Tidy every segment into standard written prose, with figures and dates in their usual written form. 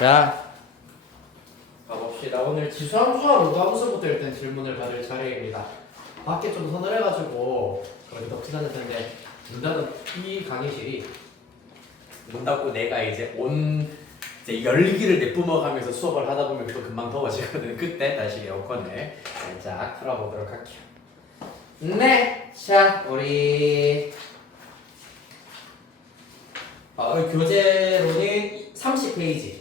자, 가봅시다. 오늘 지수함수와 로그함수부터 일단 질문을 받을 차례입니다. 밖에 좀 서늘해가지고 그렇게 덥진 않을 텐데 문 닫은 이 강의실이 문 닫고 내가 이제 열기를 내뿜어가면서 수업을 하다 보면 또 금방 더워지거든. 그때 다시 에어컨을 살짝 틀어보도록 할게요. 네, 자 우리 교재로는 30페이지.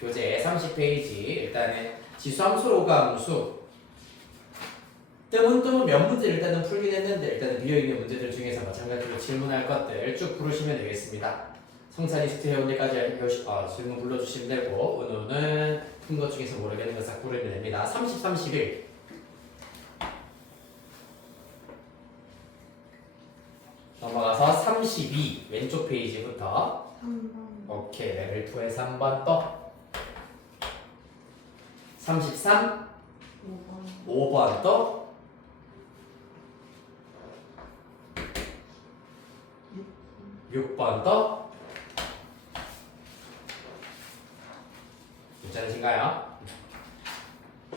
교재 30페이지. 일단은 지수함수, 로그함수 뜨문뜨문 몇 문제를 일단은 풀긴 했는데 일단은 비어있는 문제들 중에서 마찬가지로 질문할 것들 쭉 부르시면 되겠습니다. 성찬이 스트 해온 데까지 질문 불러주시면 되고 은우는 푼 것 중에서 모르겠는 거 싹 부르면 됩니다. 30, 31 넘어가서 32 왼쪽 페이지부터 3번. 오케이 레벨 2에 3번 또 33 5번. 5번 또 6번 또 괜찮으신가요?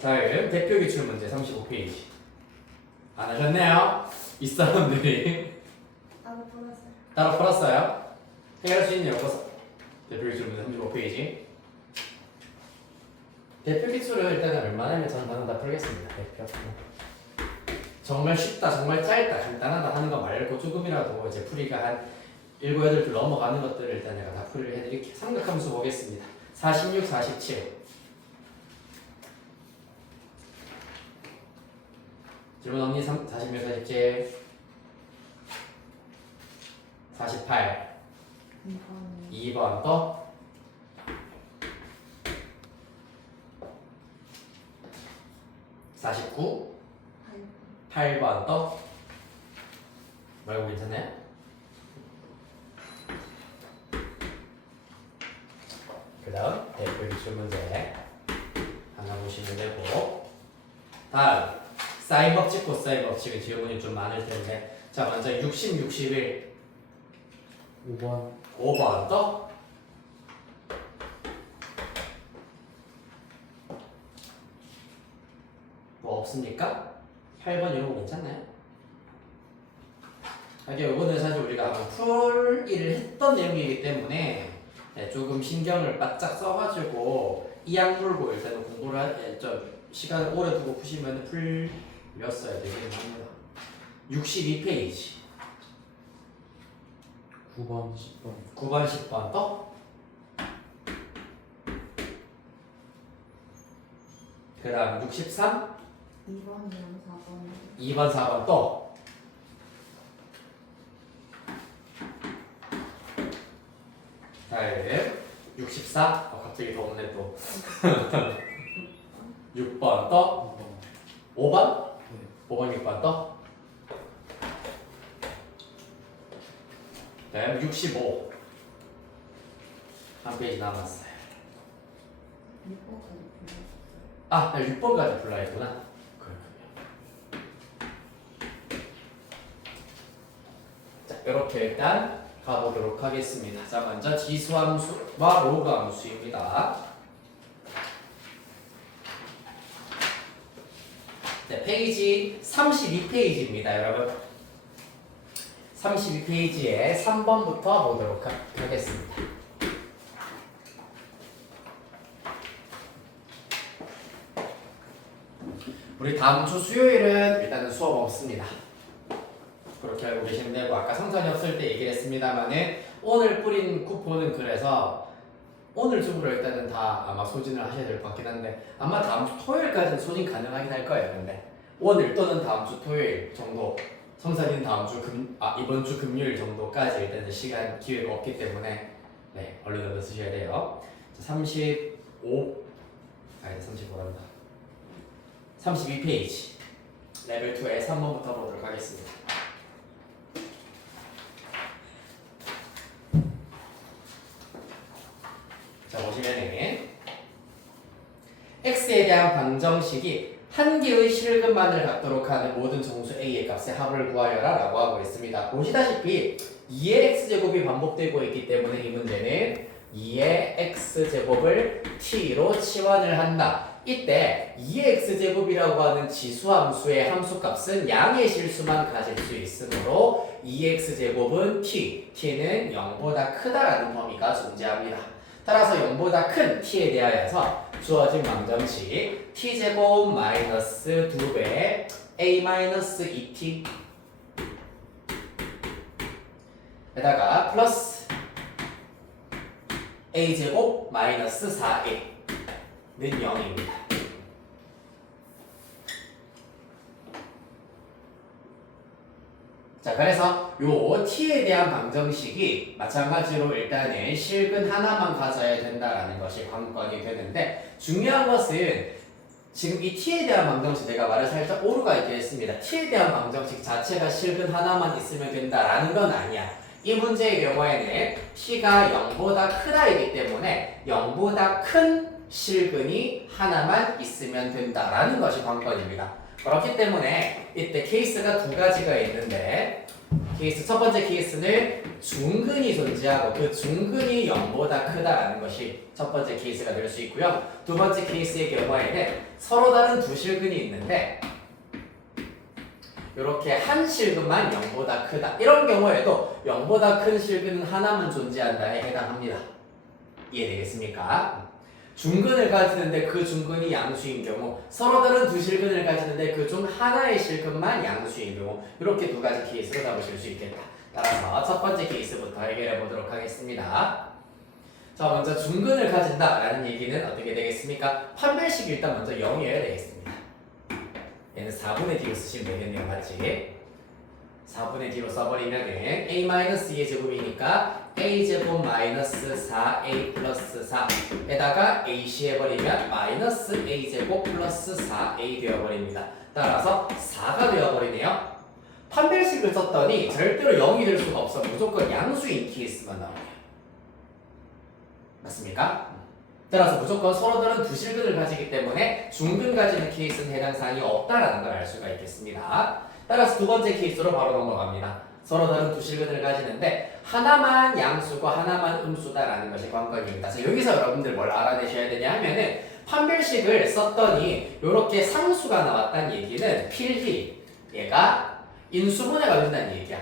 다음 대표 기출 문제 35페이지 안 하셨네요? 이 사람들이 따로 풀었어요. 따로 풀었어요? 해결할 수 있네요. 대표 기출 문제 35페이지 대표 기출을 일단은 웬만하면 저는 방금 다 풀겠습니다. 대표 정말 쉽다, 정말 짧다, 간단하다 하는 거 말고 조금이라도 이제 풀이가 한 7, 8줄 넘어가는 것들을 일단 내가 다 풀이를 해드릴게요. 삼각함수 보겠습니다. 46, 47 질문 없니? 46, 47 48 2번. 2번 또 49 8번 또 말고 괜찮나요? 그 다음 대표 기출 문제 하나 보시면 되고 다음 사인 법칙, 코사인 법칙은 질문이 좀 많을 텐데 자 먼저 60, 61 5번 또 뭐 없습니까? 8번 이런 거 괜찮나요? 이게 요거는 사실 우리가 한번 풀이를 했던 내용이기 때문에 조금 신경을 바짝 써가지고 이악 물고 일단은 공부를 시간을 오래 두고 푸시면 풀렸어야 되긴 합니다. 62페이지 9번, 10번. 9번, 10번 또 그 다음 63 2번이랑 4번. 2번, 4번 또 다음 64 갑자기 더 오네 또 6번 또 5번? 네. 5번, 6번 또 다음 65 한 페이지 남았어요. 6번까지 풀었어요. 아, 6번까지 불러야 했구나. 자, 이렇게 일단 가보도록 하겠습니다. 자, 먼저 지수함수와 로그함수입니다. 네, 페이지 32페이지입니다, 여러분. 32페이지에 3번부터 보도록 하겠습니다. 우리 다음 주 수요일은 일단은 수업 없습니다. 그렇게 알고 계시면 되고 아까 성산이 없을 때 얘기를 했습니다만은 오늘 뿌린 쿠폰은 그래서 오늘 중으로 일단은 다 아마 소진을 하셔야 될 것 같긴 한데 아마 다음 주 토요일까지는 소진 가능하긴 할 거예요. 근데 오늘 또는 다음 주 토요일 정도 성산이는 이번 주 금요일 정도까지 일단은 시간 기회가 없기 때문에 네 얼른 쓰셔야 돼요. 35란다. 32페이지 레벨 2의 3번부터 보도록 하겠습니다. 자 보시면은 x에 대한 방정식이 한 개의 실근만을 갖도록 하는 모든 정수 a의 값의 합을 구하여라 라고 하고 있습니다. 보시다시피 2의 x제곱이 반복되고 있기 때문에 이 문제는 2의 x제곱을 t로 치환을 한다. 이때 2의 x제곱이라고 하는 지수함수의 함수값은 양의 실수만 가질 수 있으므로 2x제곱은 t는 0보다 크다라는 범위가 존재합니다. 따라서 0보다 큰 t에 대하여서 주어진 방정식 t제곱 마이너스 2배 a 마이너스 2t 에다가 플러스 a제곱 마이너스 4a는 0입니다. 자, 그래서 요 t에 대한 방정식이 마찬가지로 일단은 실근 하나만 가져야 된다라는 것이 관건이 되는데, 중요한 것은 지금 이 t에 대한 방정식 내가 말을 살짝 오류가 있게 했습니다. t에 대한 방정식 자체가 실근 하나만 있으면 된다라는 건 아니야. 이 문제의 경우에는 t가 0보다 크다이기 때문에 0보다 큰 실근이 하나만 있으면 된다라는 것이 관건입니다. 그렇기 때문에 이때 케이스가 두 가지가 있는데, 첫 번째 케이스는 중근이 존재하고 그 중근이 0보다 크다라는 것이 첫 번째 케이스가 될 수 있고요. 두 번째 케이스의 경우에는 서로 다른 두 실근이 있는데 이렇게 한 실근만 0보다 크다. 이런 경우에도 0보다 큰 실근은 하나만 존재한다에 해당합니다. 이해되겠습니까? 중근을 가지는데 그 중근이 양수인 경우, 서로 다른 두 실근을 가지는데 그 중 하나의 실근만 양수인 경우, 이렇게 두 가지 케이스로 잡으실 수 있겠다. 따라서 첫 번째 케이스부터 해결해 보도록 하겠습니다. 자, 먼저 중근을 가진다라는 얘기는 어떻게 되겠습니까? 판별식이 일단 먼저 0이어야 되겠습니다. 얘는 4분의 D로 쓰시면 되겠네요. 맞지? 4분의 D로 써버리면은 a-2의 제곱이니까 a제곱 마이너스 4a 플러스 4에다가 ac 해버리면 마이너스 a제곱 플러스 4a 되어버립니다. 따라서 4가 되어버리네요. 판별식을 썼더니 절대로 0이 될 수가 없어. 무조건 양수인 케이스만 나와요. 맞습니까? 따라서 무조건 서로 다른 두 실근을 가지기 때문에 중근 가지는 케이스는 해당 사항이 없다라는 걸 알 수가 있겠습니다. 따라서 두 번째 케이스로 바로 넘어갑니다. 서로 다른 두 실근을 가지는데 하나만 양수고 하나만 음수다라는 것이 관건입니다. 그래서 여기서 여러분들 뭘 알아내셔야 되냐 하면은 판별식을 썼더니 이렇게 상수가 나왔다는 얘기는 필히 얘가 인수분해가 된다는 얘기야.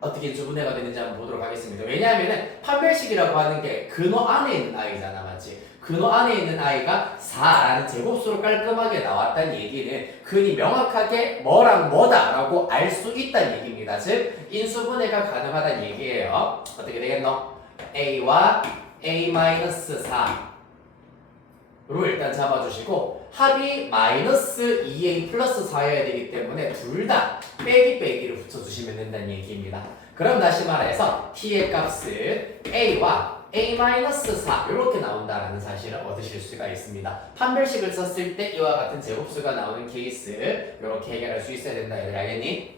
어떻게 인수분해가 되는지 한번 보도록 하겠습니다. 왜냐하면은 판별식이라고 하는 게 근호 안에 있는 아이잖아, 맞지? 근호 안에 있는 아이가 4라는 제곱수로 깔끔하게 나왔다는 얘기는 근이 명확하게 뭐랑 뭐다라고 알 수 있다는 얘기입니다. 즉 인수분해가 가능하다는 얘기예요. 어떻게 되겠노? a와 a-4로 일단 잡아주시고 합이 마이너스 2a 플러스 4여야 되기 때문에 둘 다 빼기를 붙여주시면 된다는 얘기입니다. 그럼 다시 말해서 t의 값은 a와 a-4 이렇게 나온다라는 사실을 얻으실 수가 있습니다. 판별식을 썼을 때 이와 같은 제곱수가 나오는 케이스 이렇게 해결할 수 있어야 된다. 얘들 알겠니?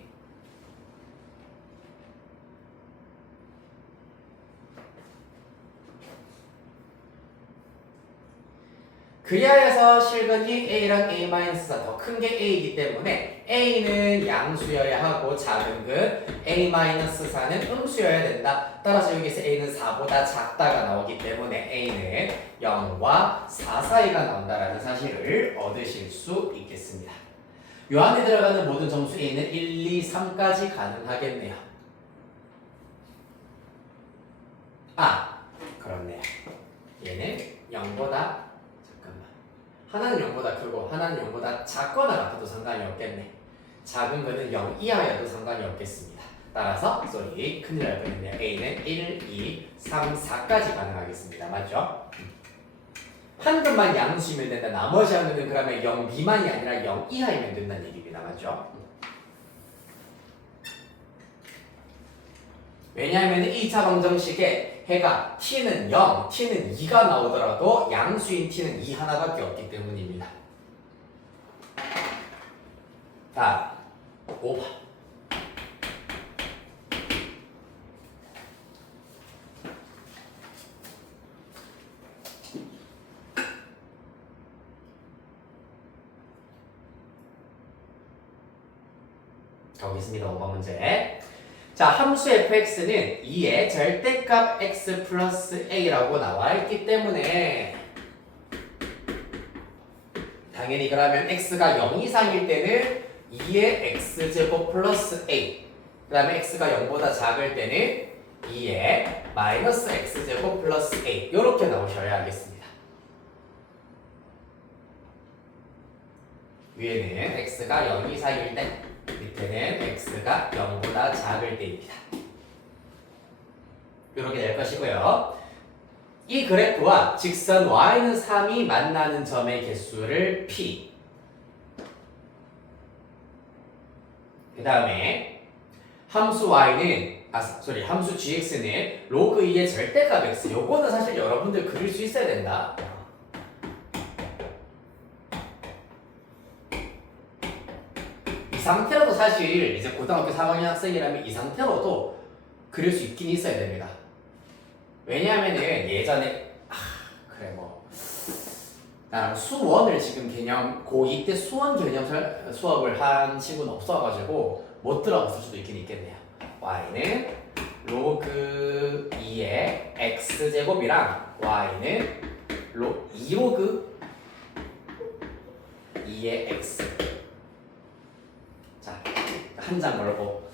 그리하여서 실근이 a랑 a-4 더 큰 게 a이기 때문에 a는 양수여야 하고 작은 근 a-4는 음수여야 된다. 따라서 여기서 a는 4보다 작다가 나오기 때문에 a는 0과 4 사이가 나온다라는 사실을 얻으실 수 있겠습니다. 요 안에 들어가는 모든 점수 a는 1, 2, 3까지 가능하겠네요. 아, 그렇네요. 얘는 0보다 하나는 0보다 크고 하나는 0보다 작거나 같아도 상관이 없겠네. 작은 거는 0 이하여도 상관이 없겠습니다. 따라서 소리 큰일 날 뻔했네요. A는 1, 2, 3, 4까지 가능하겠습니다. 맞죠? 한 근만 양수이면 된다. 나머지 한 근은 그러면 0 미만이 아니라 0 이하이면 된다는 얘기입니다. 맞죠? 왜냐하면 2차 방정식에 해가 t는 0, t는 2가 나오더라도 양수인 t는 2 하나밖에 없기 때문입니다. 자, 5번. 가보겠습니다. 5번 문제. 자, 함수 fx는 2의 절대값 x 플러스 a라고 나와 있기 때문에 당연히 그러면 x가 0 이상일 때는 2의 x제곱 플러스 a, 그 다음에 x가 0보다 작을 때는 2의 마이너스 x제곱 플러스 a 이렇게 나오셔야 하겠습니다. 위에는 x가 0 이상일 때, 밑에는 x가 0보다 작을 때입니다. 이렇게 될 것이고요. 이 그래프와 직선 y는 3이 만나는 점의 개수를 p, 그 다음에 함수 y는 함수 gx는 로그 2의 절대값 x. 요거는 사실 여러분들 그릴 수 있어야 된다. 이 상태로도 사실 이제 고등학교 3학년 학생이라면 이 상태로도 그릴 수 있긴 있어야 됩니다. 왜냐하면은 예전에 그래 뭐 나랑 수원을 지금 고2 때 수원 개념 수업을 한 친구는 없어가지고 못 들어봤을 수도 있긴 있겠네요. y는 로그 2의 x제곱이랑 y는 2로그 2의 x. 자, 한 장 걸고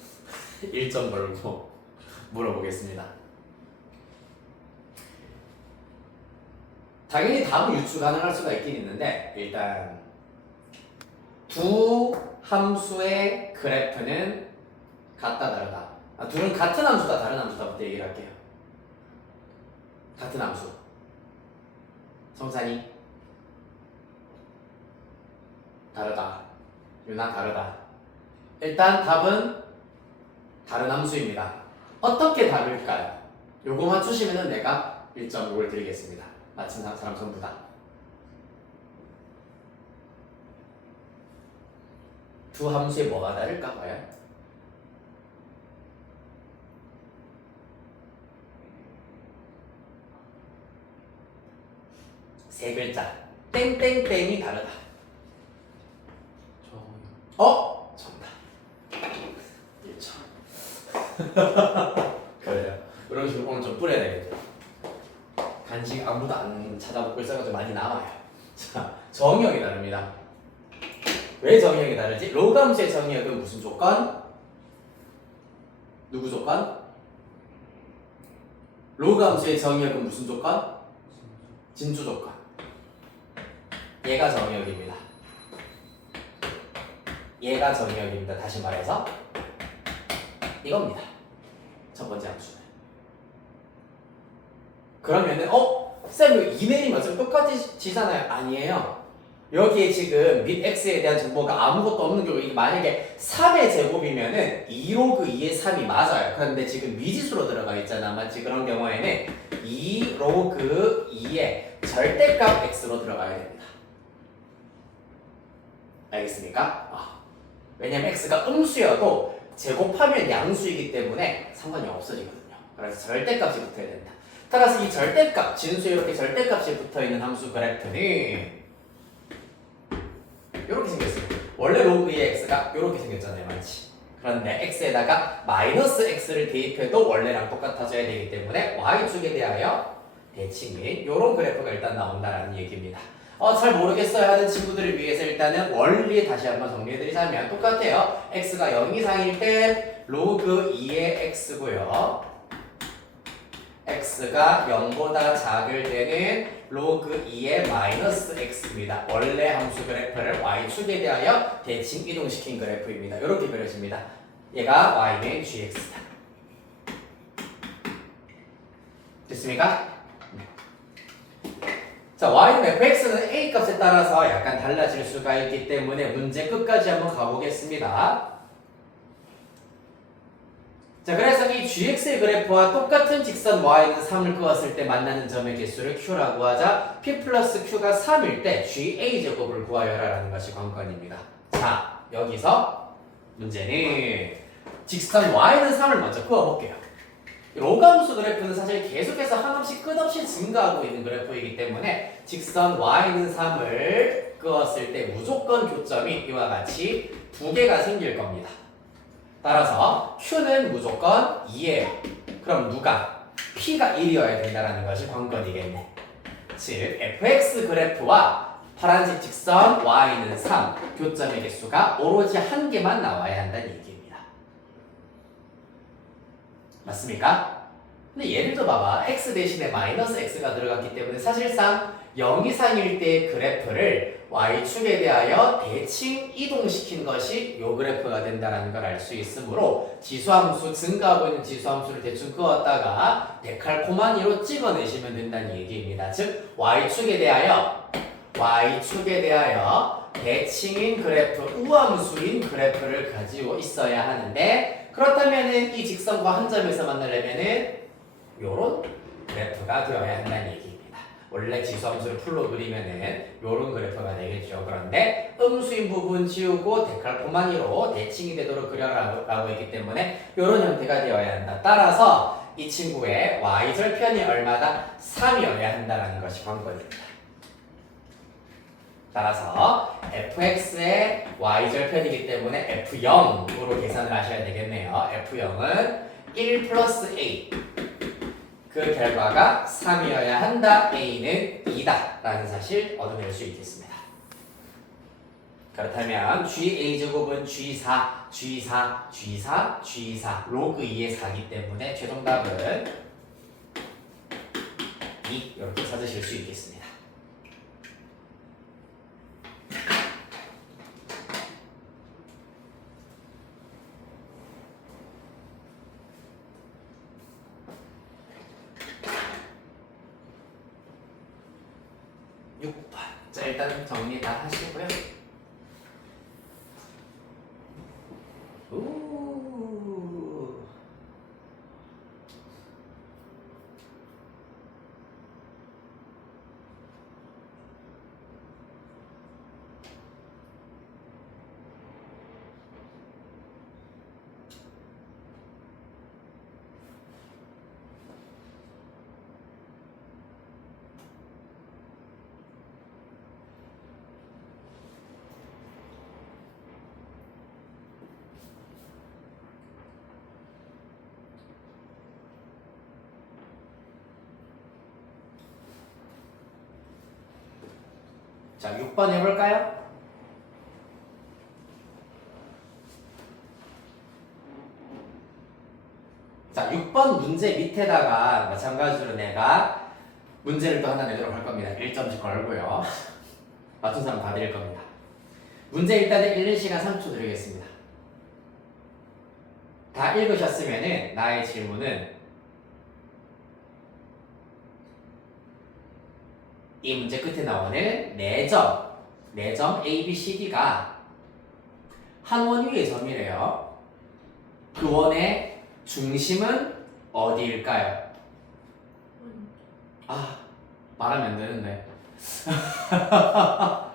1점 걸고 물어보겠습니다. 당연히 답은 유추 가능할 수가 있긴 있는데 일단 두 함수의 그래프는 같다 다르다. 둘은 같은 함수다 다른 함수다부터 얘기를 할게요. 같은 함수. 성산이 다르다. 유나 다르다. 일단 답은 다른 함수입니다. 어떻게 다를까요? 요거 맞추시면은 내가 1.5를 드리겠습니다. 맞힌 사람 전부 다. 두 함수의 뭐가 다를까 봐요. 세 글자. 땡땡땡이 다르다. 정답. 1점. 그래요. 이런 식으로 오늘 좀 뿌려야 되겠죠. 간식 아무도 안 찾아보고 있어가지고 많이 남아요. 자, 정의역이 다릅니다. 왜 정의역이 다르지? 로그 함수의 정의역은 무슨 조건? 누구 조건? 로그 함수의 정의역은 무슨 조건? 진주 조건. 얘가 정의역입니다. 얘가 정의역입니다. 다시 말해서 이겁니다. 첫 번째 함수는. 그러면은 쌤 이거 2내리면 어차피 똑같이잖아요. 아니에요. 여기에 지금 밑 x에 대한 정보가 아무것도 없는 경우 이게 만약에 3의 제곱이면은 2로그 2의 3이 맞아요. 그런데 지금 미지수로 들어가 있잖아. 맞지? 그런 경우에는 2로그 2의 절대값 x로 들어가야 됩니다. 알겠습니까? 왜냐면 x가 음수여도 제곱하면 양수이기 때문에 상관이 없어지거든요. 그래서 절대값이 붙어야 된다. 따라서 이 절대값, 진수에 이렇게 절대값이 붙어있는 함수 그래프는 이렇게 생겼어요. 원래 로그 2의 x가 이렇게 생겼잖아요. 맞지? 그런데 x에다가 마이너스 x를 대입해도 원래랑 똑같아져야 되기 때문에 y축에 대하여 대칭인 이런 그래프가 일단 나온다는 얘기입니다. 잘 모르겠어요 하는 친구들을 위해서 일단은 원리 다시 한번 정리해드리자면 똑같아요. x가 0 이상일 때 로그 2의 x고요. x가 0보다 작을 때는 로그 2의 마이너스 x입니다. 원래 함수 그래프를 y축에 대하여 대칭 이동시킨 그래프입니다. 이렇게 그려집니다. 얘가 y는 gx다. 됐습니까? 자, y는 fx는 a 값에 따라서 약간 달라질 수가 있기 때문에 문제 끝까지 한번 가보겠습니다. 자, 그래서 이 gx의 그래프와 똑같은 직선 y는 3을 그었을 때 만나는 점의 개수를 q라고 하자 p 플러스 q가 3일 때 ga제곱을 구하여라라는 것이 관건입니다. 자, 여기서 문제는 직선 y는 3을 먼저 그어볼게요. 로그함수 그래프는 사실 계속해서 한없이 끝없이 증가하고 있는 그래프이기 때문에 직선 y는 3을 그었을 때 무조건 교점이 이와 같이 두 개가 생길 겁니다. 따라서 Q는 무조건 2예요. 그럼 누가? P가 1이어야 된다는 것이 관건이겠네. 즉 fx 그래프와 파란색 직선 y는 3, 교점의 개수가 오로지 한 개만 나와야 한다는 얘기입니다. 맞습니까? 근데 예를 들어 봐봐. x 대신에 마이너스 x가 들어갔기 때문에 사실상 0 이상일 때 그래프를 y축에 대하여 대칭 이동시킨 것이 요 그래프가 된다는 걸 알 수 있으므로 지수함수, 증가하고 있는 지수함수를 대충 그었다가 데칼코마니로 찍어내시면 된다는 얘기입니다. 즉 y축에 대하여 대칭인 그래프, 우함수인 그래프를 가지고 있어야 하는데 그렇다면은 이 직선과 한 점에서 만나려면은 요런 그래프가 되어야 한다는 얘기입니다. 원래 지수함수를 풀로 그리면은 요런 그래프가 되겠죠. 그런데 음수인 부분 지우고 데칼코마니로 대칭이 되도록 그려라고 했기 때문에 요런 형태가 되어야 한다. 따라서 이 친구의 y절편이 얼마다? 3이어야 한다는 것이 관건입니다. 따라서 fx의 y절편이기 때문에 f0으로 계산을 하셔야 되겠네요. f0은 1 플러스 a. 그 결과가 3이어야 한다. a는 2다. 라는 사실 얻어낼 수 있겠습니다. 그렇다면 GA제곱은 G4, G4, G4, G4 로그 2의 4기 때문에 최종답은 2 이렇게 찾으실 수 있겠습니다. 자, 일단 정리 다 하시고요. 오. 자, 6번 해볼까요? 자, 6번 문제 밑에다가 마찬가지로 내가 문제를 또 하나 내도록 할 겁니다. 1점씩 걸고요. 맞춘 사람 다 드릴 겁니다. 문제 일단은 읽는 시간 3초 드리겠습니다. 다 읽으셨으면은 나의 질문은 이 문제 끝에 나오는 4점 A, B, C, D가 한 원 위의 점이래요. 그 원의 중심은 어디일까요? 아, 말하면 안 되는데.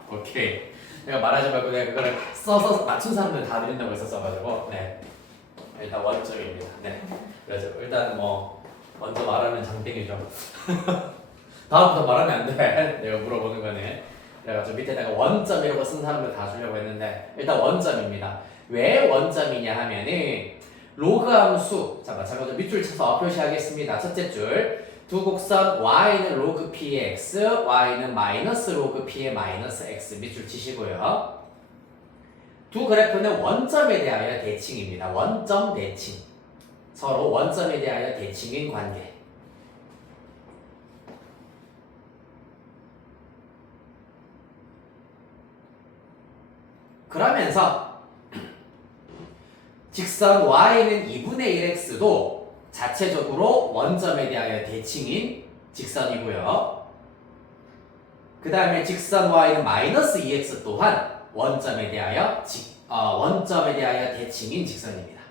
오케이. 내가 말하지 말고 내가 그거를 써서 맞춘 사람들 다 드린다고 했었어가지고, 네. 일단 원점입니다. 네. 그래서 일단 뭐 먼저 말하면 장땡이죠. 다음부터 말하면 안 돼. 내가 물어보는 거네. 그래가지고 밑에다가 원점이라고 쓴 사람들 다 주려고 했는데 일단 원점입니다. 왜 원점이냐 하면은 로그 함수, 자 마찬가지로 밑줄 쳐서 표시하겠습니다. 첫째 줄, 두 곡선 y는 로그 p의 x, y는 마이너스 로그 p의 마이너스 x 밑줄 치시고요. 두 그래프는 원점에 대하여 대칭입니다. 원점 대칭. 서로 원점에 대하여 대칭인 관계. 그러면서 직선 y는 2분의 1x도 자체적으로 원점에 대하여 대칭인 직선이고요. 그 다음에 직선 y는 마이너스 2x 또한 원점에 대하여 대칭인 직선입니다.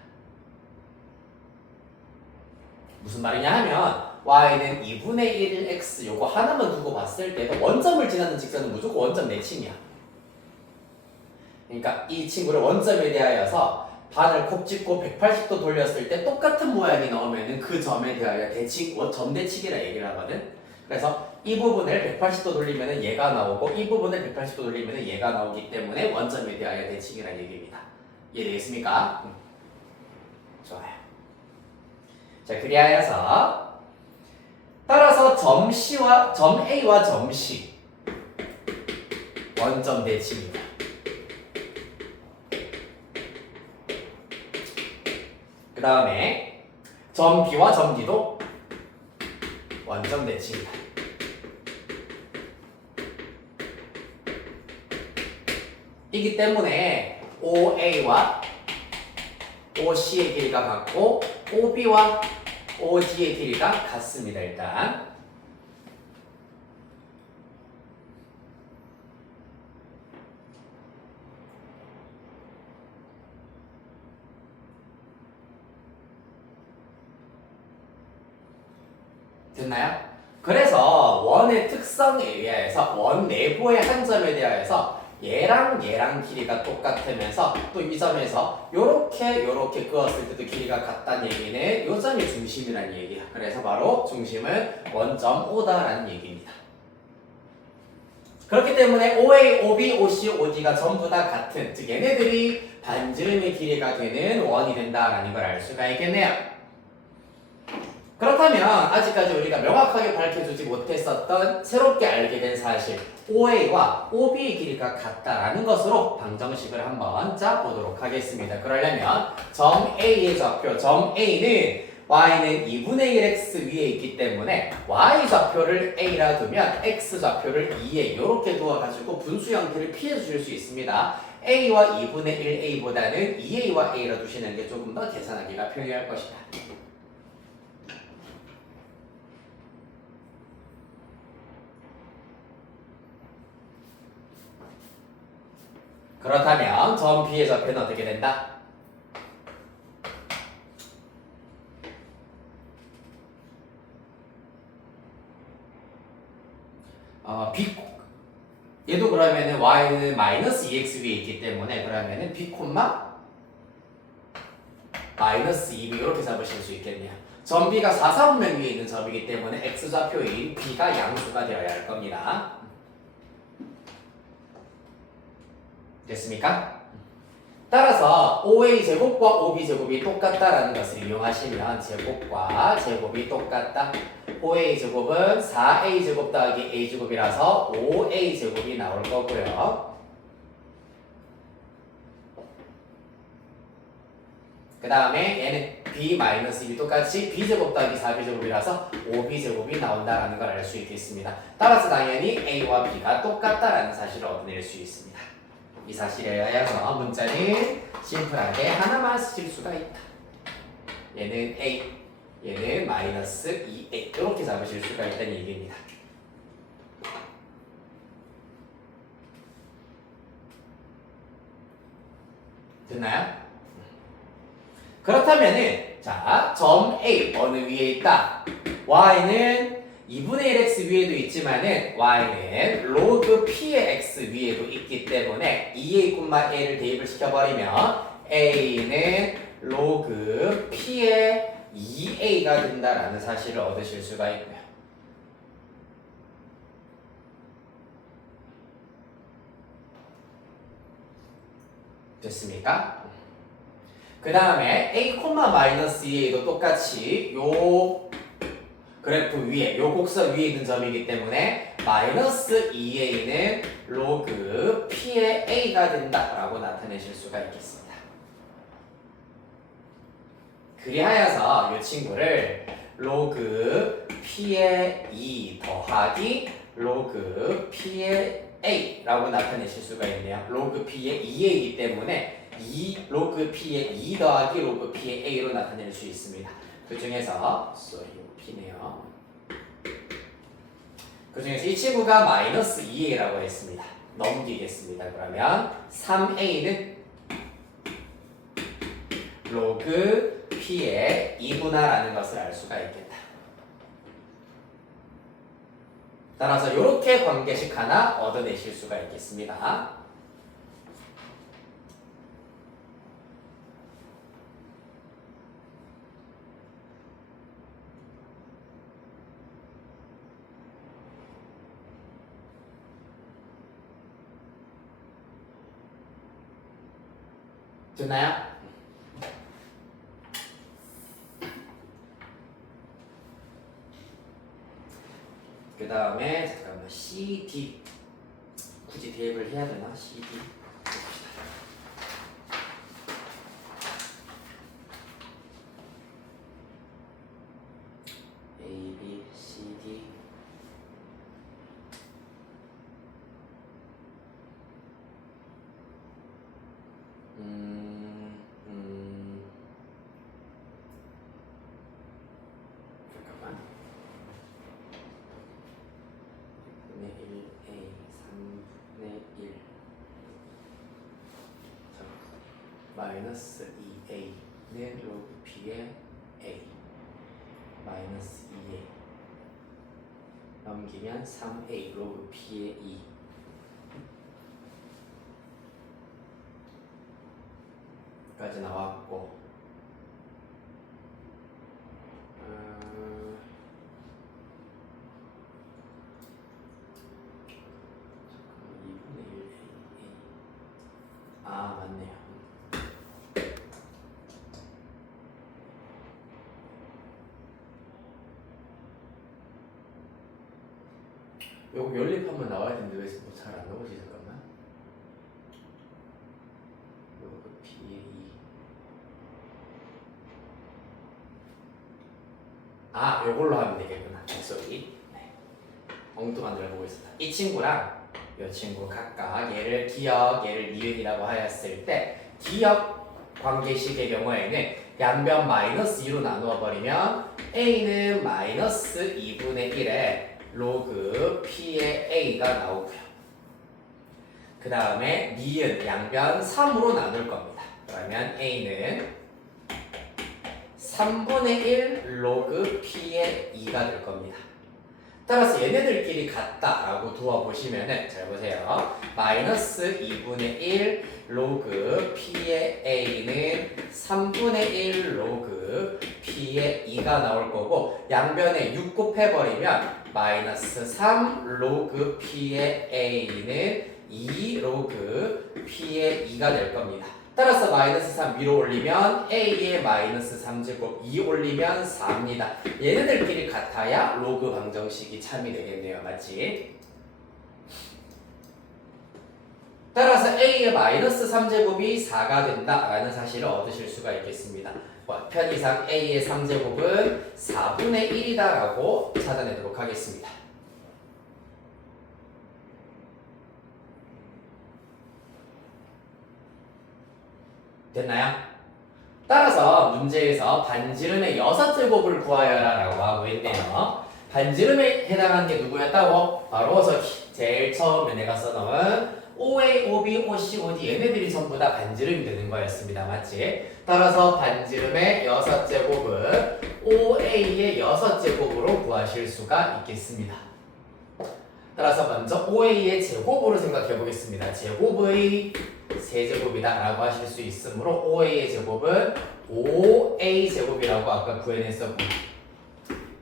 무슨 말이냐 하면 y는 2분의 1x 요거 하나만 두고 봤을 때도 원점을 지나는 직선은 무조건 원점 내칭이야. 그러니까 이 친구를 원점에 대하여서 반을 콕 찍고 180도 돌렸을 때 똑같은 모양이 나오면은 그 점에 대하여 점대칭이라 얘기를 하거든. 그래서 이 부분을 180도 돌리면은 얘가 나오고 이 부분을 180도 돌리면은 얘가 나오기 때문에 원점에 대하여 대칭이라는 얘기입니다. 이해되겠습니까? 좋아요. 자, 그리하여서 따라서 점 C와 점 A와 점 C 원점 대칭입니다. 그 다음에 점 B와 점 D도 원점 대칭입니다. 이기 때문에 OA와 OC의 길이가 같고 OB와 OD의 길이가 같습니다. 일단 됐나요? 그래서 원의 특성에 의해서 원 내부의 한 점에 대하여서 얘랑 길이가 똑같으면서 또 이 점에서 요렇게 그었을 때도 길이가 같다는 얘기는 요 점이 중심이라는 얘기야. 그래서 바로 중심은 원점 O다라는 얘기입니다. 그렇기 때문에 OA, OB, OC, OD가 전부 다 같은, 즉 얘네들이 반지름의 길이가 되는 원이 된다라는 걸 알 수가 있겠네요. 그렇다면 아직까지 우리가 명확하게 밝혀주지 못했었던 새롭게 알게 된 사실 OA와 OB의 길이가 같다라는 것으로 방정식을 한번 짜보도록 하겠습니다. 그러려면 점 A의 좌표, 점 A는 y는 2분의 1x 위에 있기 때문에 y 좌표를 A라 두면 x 좌표를 2에 이렇게 두어가지고 분수 형태를 피해 주실 수 있습니다. A와 2분의 1A보다는 2A와 A라 두시는 게 조금 더 계산하기가 편리할 것이다. 그렇다면 점 B의 좌표는 어떻게 된다? B 얘도 그러면은 y는 마이너스 2x 위에 있기 때문에 그러면은 B 마이너스 2b 이렇게 잡으실 수 있겠네요. 점 B가 4, 4분의 위에 있는 점이기 때문에 x 좌표인 B가 양수가 되어야 할 겁니다. 됐습니까? 따라서 OA 제곱과 OB 제곱이 똑같다라는 것을 이용하시면 제곱과 제곱이 똑같다. OA 제곱은 4A 제곱 더하기 A 제곱이라서 5A 제곱이 나올 거고요. 그 다음에 얘는 B-2이 똑같이 B제곱 더하기 4B 제곱이라서 5B 제곱이 나온다라는 걸 알 수 있겠습니다. 따라서 당연히 A와 B가 똑같다라는 사실을 얻어낼 수 있습니다. 이 사실에 의해서 문자는 심플하게 하나만 쓰실 수가 있다. 얘는 A, 얘는 마이너스 2A 이렇게 잡으실 수가 있다는 얘기입니다. 됐나요? 그렇다면은 자, 점 A 어느 위에 있다? Y는 2분의 1x 위에도 있지만은 y는 로그 p의 x 위에도 있기 때문에 2a,a를 대입을 시켜버리면 a는 로그 p의 2a가 된다라는 사실을 얻으실 수가 있고요. 됐습니까? 그 다음에 a,-2a도 똑같이 요 그래프 위에, 요 곡선 위에 있는 점이기 때문에 마이너스 2a는 로그 p의 a가 된다라고 나타내실 수가 있겠습니다. 그리하여서 이 친구를 로그 p의 2 더하기 로그 p의 a라고 나타내실 수가 있네요. 로그 p의 2a이기 때문에 로그 p의 2 더하기 로그 p의 a로 나타낼 수 있습니다. 그 중에서 P네요. 그 중에서 이 친구가 마이너스 2a라고 했습니다. 넘기겠습니다. 그러면 3a는 로그 p의 2구나라는 것을 알 수가 있겠다. 따라서 이렇게 관계식 하나 얻어내실 수가 있겠습니다. 됐나요? 그 다음에 잠깐만 CD 굳이 대입을 해야 되나? CD 봅시다. A, B, C, D 잠깐만 1분의 1 A 3분의 1 마이너스 2A는 로그 B의 A 마이너스 2A 넘기면 3A 로그 B의 2 까지 나왔고 잠깐만 2분의 1 A 아 맞네요. 요거 연립하면 나와야 되는데 왜 잘 안 나오지? 잠깐만. 요거 B의 2 아 요걸로 하면 되겠구나. 쏘리. 네. 엉뚱한 데를 보고 있었다. 이 친구랑 이 친구 각각 얘를 기억, 얘를 니은이라고 하였을 때 기억 관계식의 경우에는 양변 마이너스 2로 나누어 버리면 A는 마이너스 2분의 1에 로그 P의 A가 나오고요. 그 다음에 니은 양변 3으로 나눌 겁니다. 그러면 A는 3분의 1 로그 P의 2가 될 겁니다. 따라서 얘네들끼리 같다라고 두어보시면은 잘 보세요. 마이너스 2분의 1 로그 P의 A는 3분의 1 로그 P의 2가 나올 거고 양변에 6 곱해버리면 마이너스 3 로그 P의 A는 2 로그 P의 2가 될 겁니다. 따라서 마이너스 3 위로 올리면 A의 마이너스 3제곱 2 올리면 4입니다. 얘네들끼리 같아야 로그 방정식이 참이 되겠네요. 맞지? 따라서 A의 마이너스 3제곱이 4가 된다라는 사실을 얻으실 수가 있겠습니다. 편의상 A의 3제곱은 4분의 1이다라고 찾아내도록 하겠습니다. 됐나요? 따라서 문제에서 반지름의 6제곱을 구하여라 라고 하고 있네요. 반지름에 해당하는 게 누구였다고? 바로 저기 제일 처음에 내가 써놓은 OA, OB, OC, OD 얘네들이 전부 다 반지름이 되는 거였습니다. 맞지? 따라서 반지름의 6제곱은 OA의 6제곱으로 구하실 수가 있겠습니다. 따라서 먼저 OA의 제곱으로 생각해 보겠습니다. 제곱의 세제곱이다 라고 하실 수 있으므로 OA의 제곱은 5A 제곱이라고 아까 구해냈었고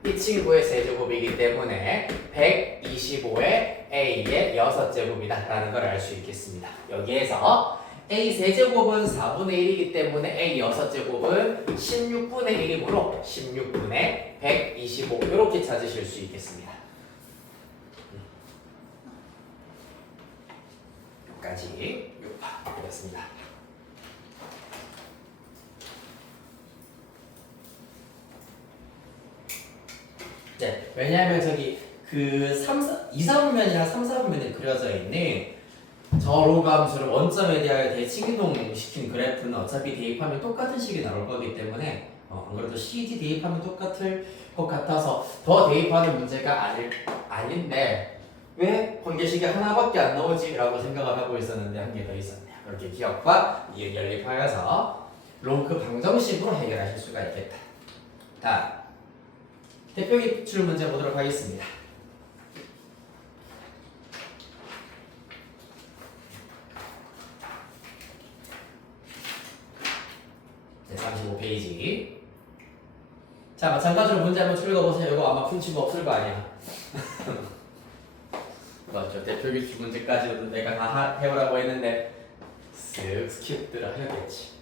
이 친구의 세제곱이기 때문에 125의 A의 6제곱이다 라는 걸 알 수 있겠습니다. 여기에서 A 세제곱은 4분의 1이기 때문에 A 6제곱은 16분의 1이므로 16분의 125 이렇게 찾으실 수 있겠습니다. 여기까지 되겠습니다. 네, 왜냐하면 저기 그 2, 4분면이랑 3, 4분면이 그려져 있는 저 로그 함수를 원점에 대하여 대칭이동 시킨 그래프는 어차피 대입하면 똑같은 식이 나올 거기 때문에 안 그래도 CD 대입하면 똑같을 것 같아서 더 대입하는 문제가 아닌데 왜 관계식이 하나밖에 안 나오지? 라고 생각을 하고 있었는데 한 개 더 있었네요. 이렇게 기억과 이을 연립하여서 로그 방정식으로 해결하실 수가 있겠다. 다음 대표 기출 문제 보도록 하겠습니다. 네, 35페이지. 자, 마찬가지로 문제 한번 읽어보세요. 이거 아마 푼치고 없을 거 아니야. 맞죠? 대표 기출 문제까지도 내가 다 해오라고 했는데 쓱 스킵들을 해야겠지.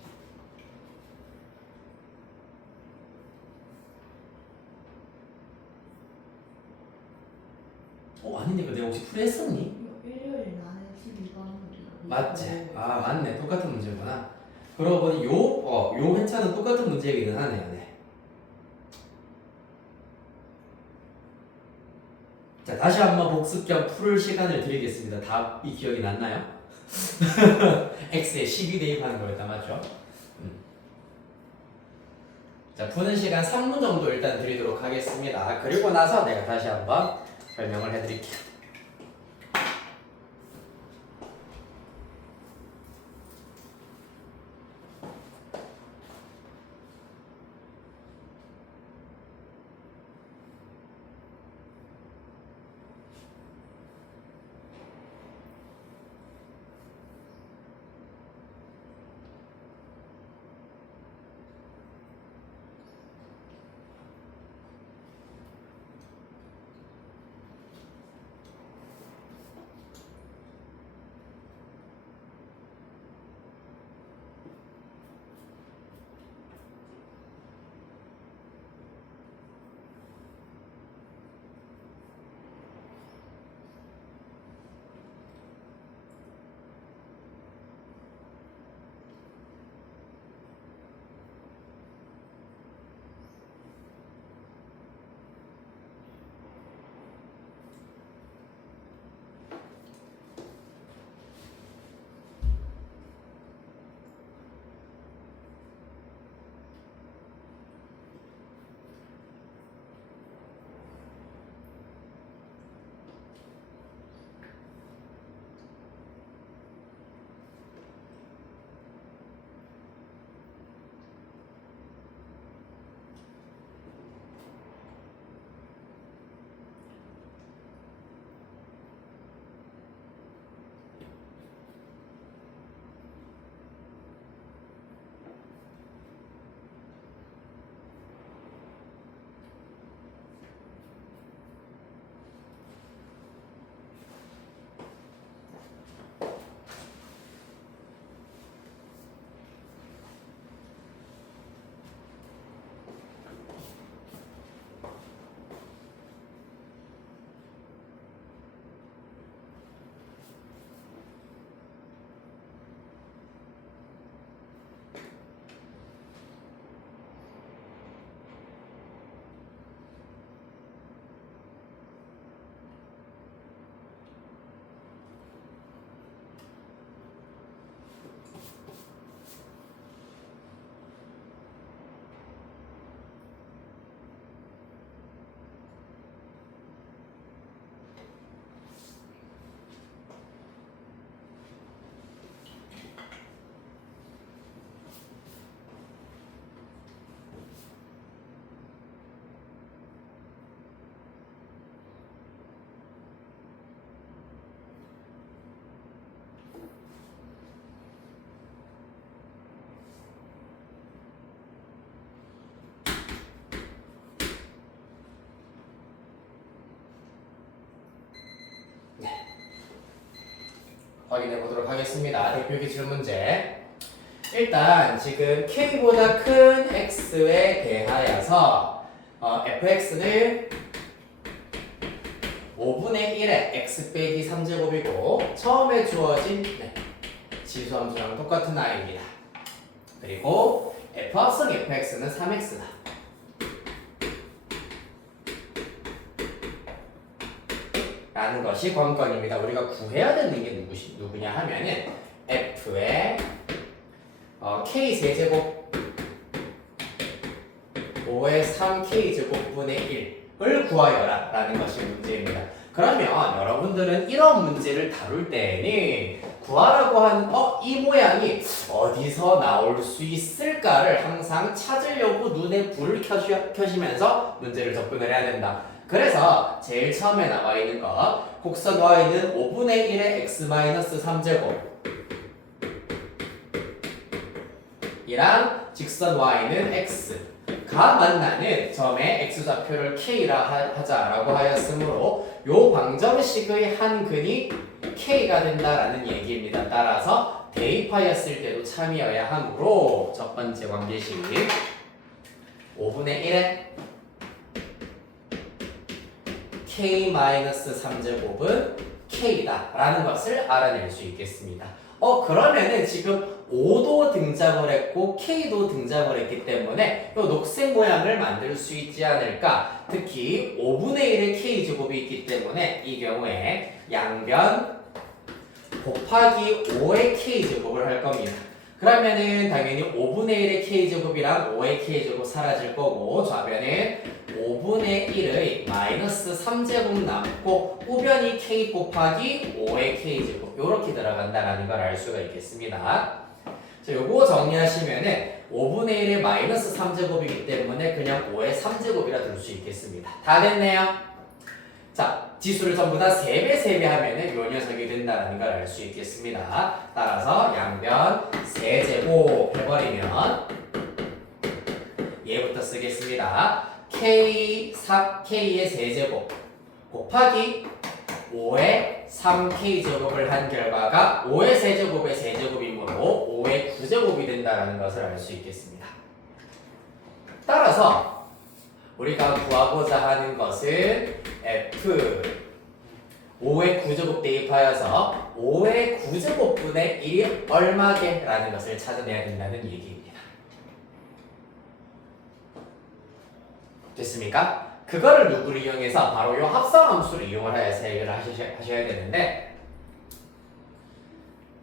아닌데 내가 혹시 풀이했었니? 이거 일요일 날에 12번이요. 맞지? 아 맞네, 똑같은 문제구나. 그러고 보니 요 회차는 똑같은 문제이기는 하네요. 네. 자, 다시 한번 복습 겸 풀 시간을 드리겠습니다. 답이 기억이 났나요? x에 12 대입하는 거였다, 맞죠? 자, 푸는 시간 3분 정도 일단 드리도록 하겠습니다. 그리고 나서 내가 다시 한번 설명을 해드릴게요. 확인해 보도록 하겠습니다. 대표 기출 문제. 일단 지금 k보다 큰 x에 대하여서 fx를 5분의 1의 x 빼기 3제곱이고 처음에 주어진 지수함수랑 똑같은 i입니다. 그리고 f 합성 fx는 3x다. 라는 것이 관건입니다. 우리가 구해야 되는 게 누구냐 하면은 f의 k 세제곱 5의 3k 제곱분의 1을 구하여라 라는 것이 문제입니다. 그러면 여러분들은 이런 문제를 다룰 때는 구하라고 한 이 모양이 어디서 나올 수 있을까를 항상 찾으려고 눈에 불을 켜시면서 문제를 접근을 해야 된다. 그래서 제일 처음에 나와 있는 거 곡선 y는 5분의 1의 x-3제곱 이랑 직선 y는 x가 만나는 점의 x좌표를 k라 하자라고 하였으므로 요 방정식의 한 근이 k가 된다라는 얘기입니다. 따라서 대입하였을 때도 참이어야 하므로 첫 번째 관계식 5분의 1의 k-3제곱은 k다 라는 것을 알아낼 수 있겠습니다. 그러면은 지금 5도 등장을 했고 k도 등장을 했기 때문에 이 녹색 모양을 만들 수 있지 않을까. 특히 5분의 1의 k제곱이 있기 때문에 이 경우에 양변 곱하기 5의 k제곱을 할 겁니다. 그러면은 당연히 5분의 1의 k제곱이랑 5의 k제곱 사라질 거고 좌변은 5분의 1의 마이너스 3제곱 남고 우변이 k 곱하기 5의 k제곱 이렇게 들어간다라는 걸 알 수가 있겠습니다. 자, 요거 정리하시면은 5분의 1의 마이너스 3제곱이기 때문에 그냥 5의 3제곱이라 들 수 있겠습니다. 다 됐네요. 자, 지수를 전부 다 3배, 3배 하면은 요 녀석이 된다는 걸 알 수 있겠습니다. 따라서 양변 세제곱 해버리면 얘부터 쓰겠습니다. K의 세제곱 곱하기 5의 3K제곱을 한 결과가 5의 세제곱의 세제곱이므로 5의 9제곱이 된다는 것을 알 수 있겠습니다. 따라서 우리가 구하고자 하는 것은 F 5의 9제곱 대입하여서 5의 9제곱분의 1이 얼마게? 라는 것을 찾아내야 된다는 얘기입니다. 됐습니까? 그거를 누구를 이용해서 바로 이 합성함수를 이용을 해서 해결을 하셔야 되는데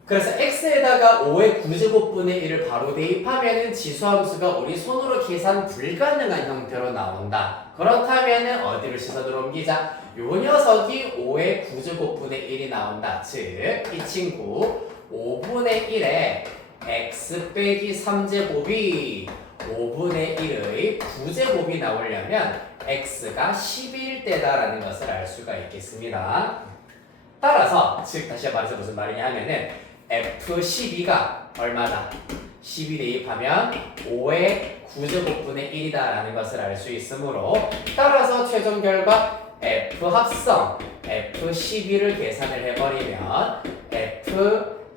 그래서 x에다가 5의 9제곱분의 1을 바로 대입하면은 지수함수가 우리 손으로 계산 불가능한 형태로 나온다. 그렇다면은 어디를 시선으로 옮기자? 요 녀석이 5의 9제곱분의 1이 나온다. 즉, 이 친구 5분의 1에 x 빼기 3제곱이 5분의 1의 9제곱이 나오려면 x가 11 때다라는 것을 알 수가 있겠습니다. 따라서 즉 다시 말해서 무슨 말이냐 하면은 F12가 얼마다? 12 대입하면 5의 9제곱분의 1이다라는 것을 알 수 있으므로 따라서 최종 결과 F 합성 F12를 계산을 해버리면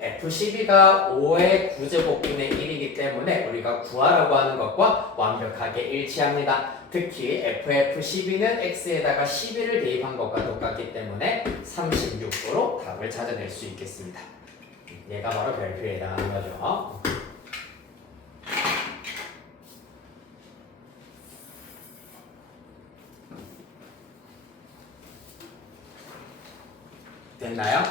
F12가 5의 9제곱분의 1이기 때문에 우리가 구하라고 하는 것과 완벽하게 일치합니다. 특히 FF12는 x에다가 11을 대입한 것과 똑같기 때문에 36도로 답을 찾아낼 수 있겠습니다. 얘가 바로 별표에 해당하는 거죠. 됐나요?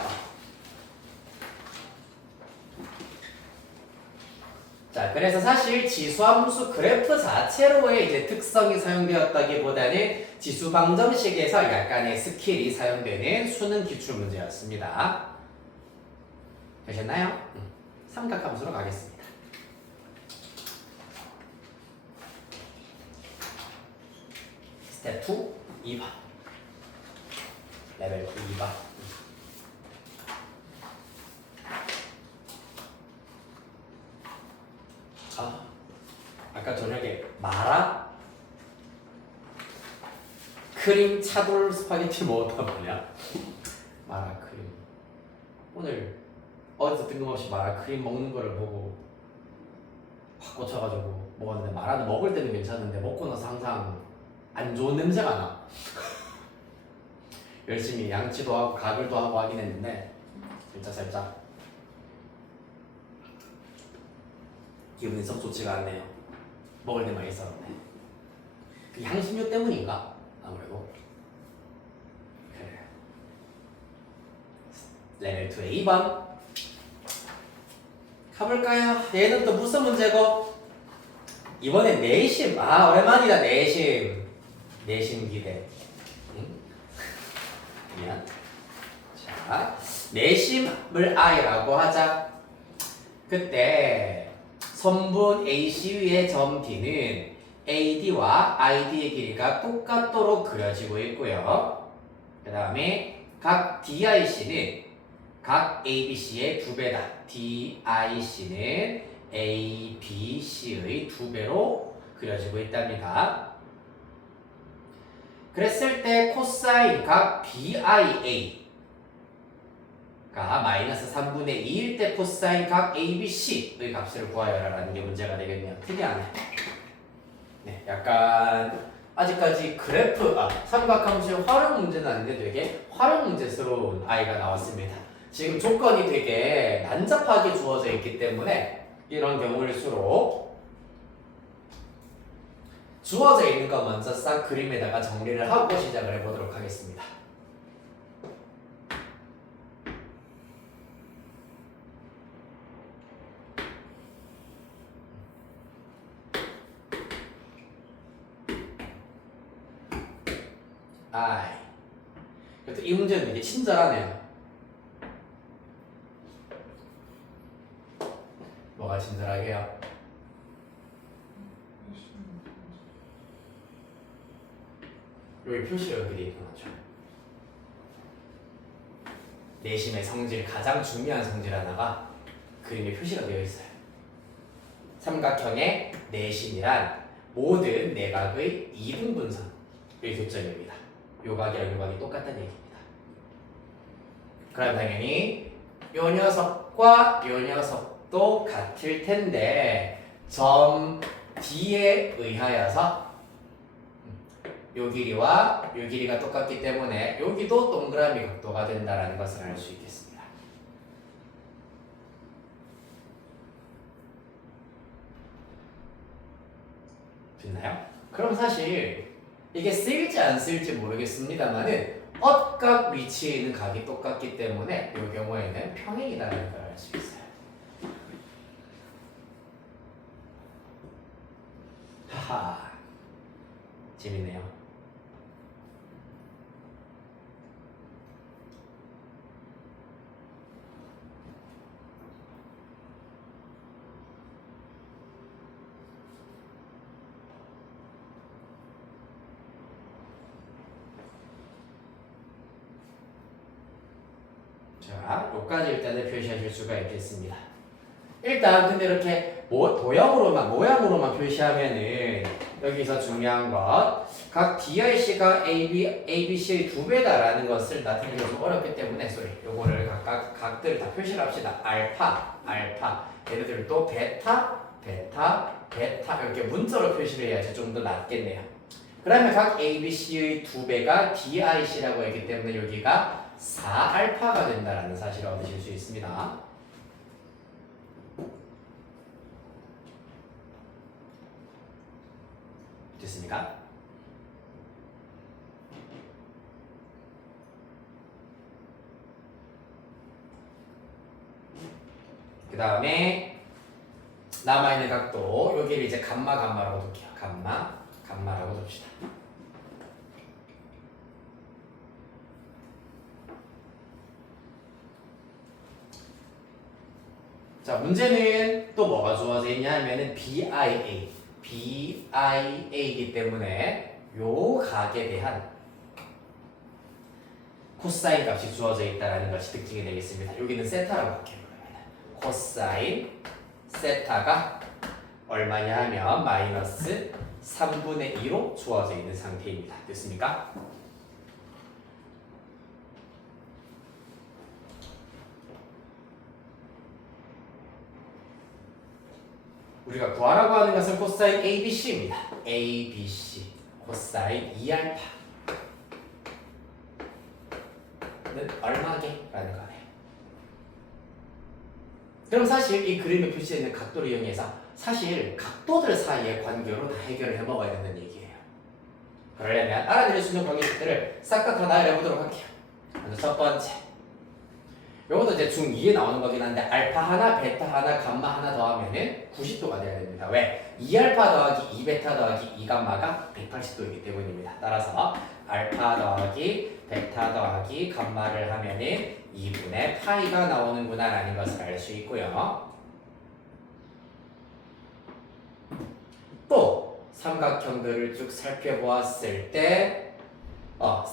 자, 그래서 사실 지수함수 그래프 자체로의 이제 특성이 사용되었다기보다는 지수 방정식에서 약간의 스킬이 사용되는 수능 기출 문제였습니다. 되셨나요? 삼각함수로 가겠습니다. 스텝 2, 2번. 레벨 2, 2번. 아까 저녁에 마라 크림 차돌 스파게티 먹었단 말이야. 마라 크림. 오늘 어디서 뜬금없이 마라 크림 먹는 거를 보고 확 꽂혀가지고 먹었는데 마라는 먹을 때는 괜찮은데 먹고 나서 항상 안 좋은 냄새가 나. 열심히 양치도 하고 가글도 하고 하긴 했는데 살짝 기분이 썩 좋지가 않네요. 먹을 때만 있었네. 그 향신료 때문인가? 아무래도. 그래. 레벨 2의 2번. 가볼까요? 얘는 또 무슨 문제고? 이번엔 내심. 오랜만이다. 내심 기대. 응? 미안. 자, 내심을 I라고 하자. 그때 선분 AC 위의 점 D는 AD와 ID의 길이가 똑같도록 그려지고 있고요. 그 다음에 각 DIC는 각 ABC의 2배다. DIC는 ABC의 2배로 그려지고 있답니다. 그랬을 때 코사인 각 BIA 가 마이너스 3분의 2일 때 코사인 각 ABC의 값을 구하여라 라는 게 문제가 되겠네요. 특이하네. 네, 약간 아직까지 삼각함수의 활용 문제는 아닌데 되게 활용 문제스러운 아이가 나왔습니다. 지금 조건이 되게 난잡하게 주어져 있기 때문에 이런 경우일수록 주어져 있는 거 먼저 싹 그림에다가 정리를 하고 시작을 해보도록 하겠습니다. 그래도 이 문제는 되게 친절하네요. 뭐가 친절하게요? 여기 표시가 이렇게 되어 있는 거죠. 내심의 성질, 가장 중요한 성질 하나가 그림에 표시가 되어 있어요. 삼각형의 내심이란 모든 내각의 이등분선의 교점입니다. 요 각이랑 요 각이 똑같다는 얘기입니다. 그럼 당연히 요 녀석과 요 녀석도 같을 텐데 점 D에 의하여서 요 길이와 요 길이가 똑같기 때문에 여기도 동그라미 각도가 된다는 것을 알 수 있겠습니다. 됐나요? 그럼 사실 이게 쓰일지 안 쓰일지 모르겠습니다만은 엇각 위치에 있는 각이 똑같기 때문에 이 경우에는 평행이라는 걸 알 수 있어요. 하하, 재밌네요. 자, 여기까지 일단은 표시하실 수가 있겠습니다. 일단 근데 이렇게 모양으로만 표시하면은 여기서 중요한 것, 각 DIC가 ABC의 2배다라는 것을 나타내기가 좀 어렵기 때문에 요거를 각각 각들을 다 표시를 합시다. 알파, 예를 들어 또 베타 이렇게 문자로 표시를 해야지 좀 더 낫겠네요. 그러면 각 ABC의 2배가 DIC라고 했기 때문에 여기가 4알파가 된다는 사실을 얻으실 수 있습니다. 됐습니까? 그 다음에 남아있는 각도 여기를 이제 감마라고 둘게요. 감마라고 둡시다. 자, 문제는 또 뭐가 주어져 있냐 하면은 BIA이기 때문에 요 각에 대한 코사인 값이 주어져 있다는 것이 특징이 되겠습니다. 여기는 세타라고 할게요. 코사인 세타가 얼마냐 하면 마이너스 3분의 2로 주어져 있는 상태입니다. 됐습니까? 우리가 구하라고 하는 것은 코사인 ABC입니다. ABC 코사인 2알파는 얼마게? 라는 거네요. 그럼 사실 이 그림에 표시되어 있는 각도를 이용해서 사실 각도들 사이의 관계로 다 해결을 해먹어야 된다는 얘기예요. 그러려면 알아낼 수 있는 관계식들을 싹 다 나열해보도록 할게요. 먼저 첫 번째, 요것도 이제 중2에 나오는 거긴 한데 알파 하나, 베타 하나, 감마 하나 더하면은 90도가 돼야 됩니다. 왜? 2알파 더하기 2베타 더하기 2감마가 180도이기 때문입니다. 따라서 알파 더하기 베타 더하기 감마를 하면은 2분의 파이가 나오는구나 라는 것을 알 수 있고요. 또 삼각형들을 쭉 살펴보았을 때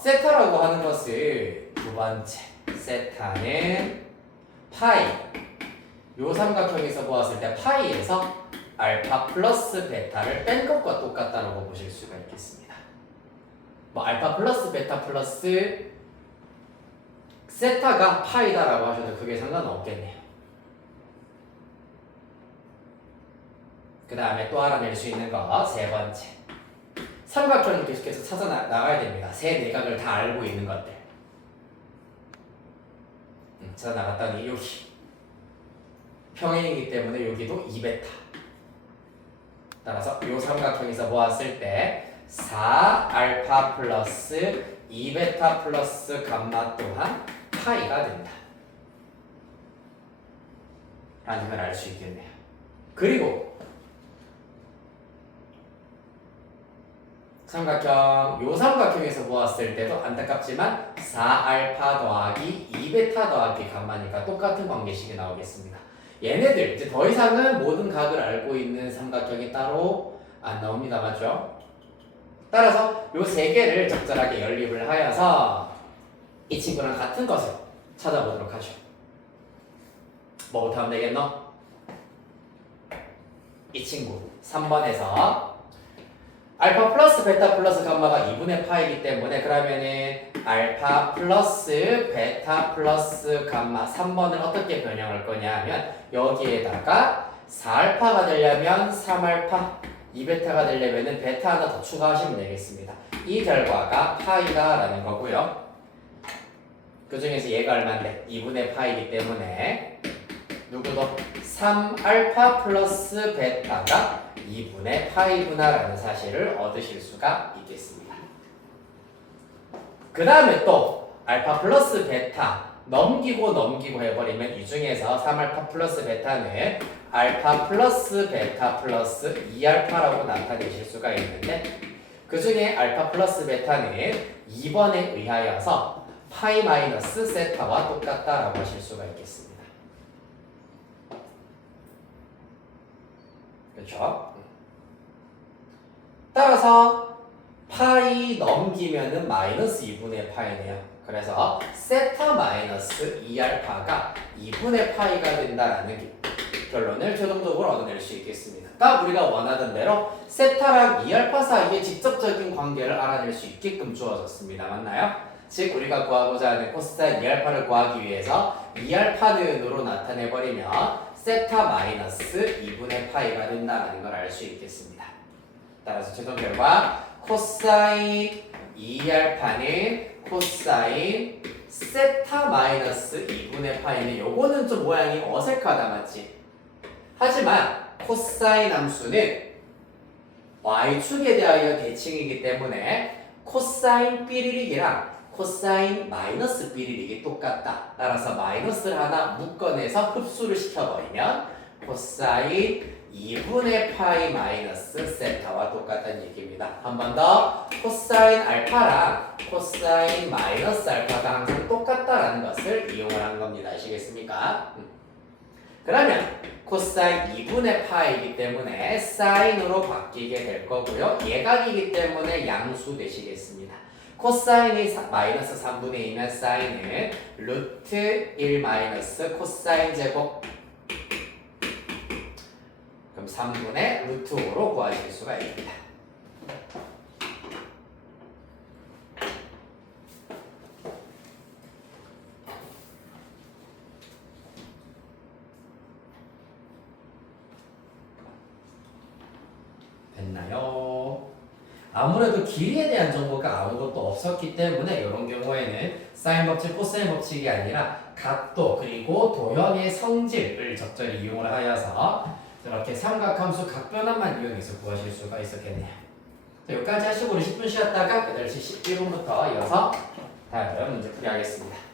세타라고 하는 것을 두 번째 세타는 파이, 요 삼각형에서 보았을 때 파이에서 알파 플러스 베타를 뺀 것과 똑같다고 보실 수가 있겠습니다. 뭐 알파 플러스 베타 플러스 세타가 파이다라고 하셔도 그게 상관은 없겠네요. 그 다음에 또 알아낼 수 있는 거 세 번째, 삼각형을 계속해서 찾아 나가야 됩니다. 세 내각을 다 알고 있는 것들. 찾아 나갔더니 여기 평행이기 때문에 여기도 2베타. 따라서 이 삼각형에서 보았을 때 4알파 플러스 2베타 플러스 감마 또한 파이가 된다. 라는 걸 알 수 있겠네요. 그리고 요 삼각형에서 보았을 때도 안타깝지만 4알파 더하기 2베타 더하기 감마니까 똑같은 관계식이 나오겠습니다. 얘네들 이제 더 이상은 모든 각을 알고 있는 삼각형이 따로 안 나옵니다. 맞죠? 따라서 요 세 개를 적절하게 연립을 하여서 이 친구랑 같은 것을 찾아보도록 하죠. 뭐부터 하면 되겠노? 이 친구 3번에서 알파 플러스 베타 플러스 감마가 2분의 파이기 때문에 그러면은 알파 플러스 베타 플러스 감마 3번을 어떻게 변형할 거냐 하면 여기에다가 4알파가 되려면 3알파 2베타가 되려면 베타 하나 더 추가하시면 되겠습니다. 이 결과가 파이다라는 거고요. 그 중에서 얘가 얼마인데 2분의 파이기 때문에 누구도 3알파 플러스 베타가 2분의 파이구나라는 사실을 얻으실 수가 있겠습니다. 그 다음에 또 알파 플러스 베타 넘기고 해버리면 이 중에서 3알파 플러스 베타는 알파 플러스 베타 플러스 2알파라고 나타내실 수가 있는데 그 중에 알파 플러스 베타는 2번에 의하여서 파이 마이너스 세타와 똑같다라고 하실 수가 있겠습니다. 그렇죠? 따라서 파이 넘기면은 마이너스 2분의 파이네요. 그래서 세타 마이너스 2알파가 2분의 파이가 된다라는 결론을 최종적으로 얻어낼 수 있겠습니다. 딱 우리가 원하던 대로 세타랑 2알파 사이의 직접적인 관계를 알아낼 수 있게끔 주어졌습니다. 맞나요? 즉 우리가 구하고자 하는 코사인 2알파를 구하기 위해서 2알파는으로 나타내버리면 세타 마이너스 2분의 파이가 된다는 걸 알 수 있겠습니다. 따라서 최종 결과 코사인 2알파는 코사인 세타 마이너스 2분의 파이는 요거는 좀 모양이 어색하다 맞지? 하지만 코사인 함수는 y축에 대하여 대칭이기 때문에 코사인 삐리릭이랑 코사인 마이너스 삐리릭이 똑같다. 따라서 마이너스를 하나 묶어내서 흡수를 시켜버리면 코사인 2분의 파이 마이너스 세타와 똑같다는 얘기입니다. 한 번 더 코사인 알파랑 코사인 마이너스 알파가 항상 똑같다라는 것을 이용을 한 겁니다. 아시겠습니까? 그러면 코사인 2분의 파이이기 때문에 사인으로 바뀌게 될 거고요. 예각이기 때문에 양수 되시겠습니다. 코사인이 마이너스 3분의 2면 사인은 루트 1 마이너스 코사인 제곱 그럼 3분의 루트 5로 구하실 수가 있습니다. 됐나요? 아무래도 길이에 대한 정보가 아무것도 없었기 때문에 이런 경우에는 사인 법칙, 코사인 법칙이 아니라 각도 그리고 도형의 성질을 적절히 이용을 하여서 이렇게 삼각함수 각변환만 이용해서 구하실 수가 있었겠네요. 자, 여기까지 하시고 우리 10분 쉬었다가 8시 11분부터 이어서 다음 문제 풀이하겠습니다.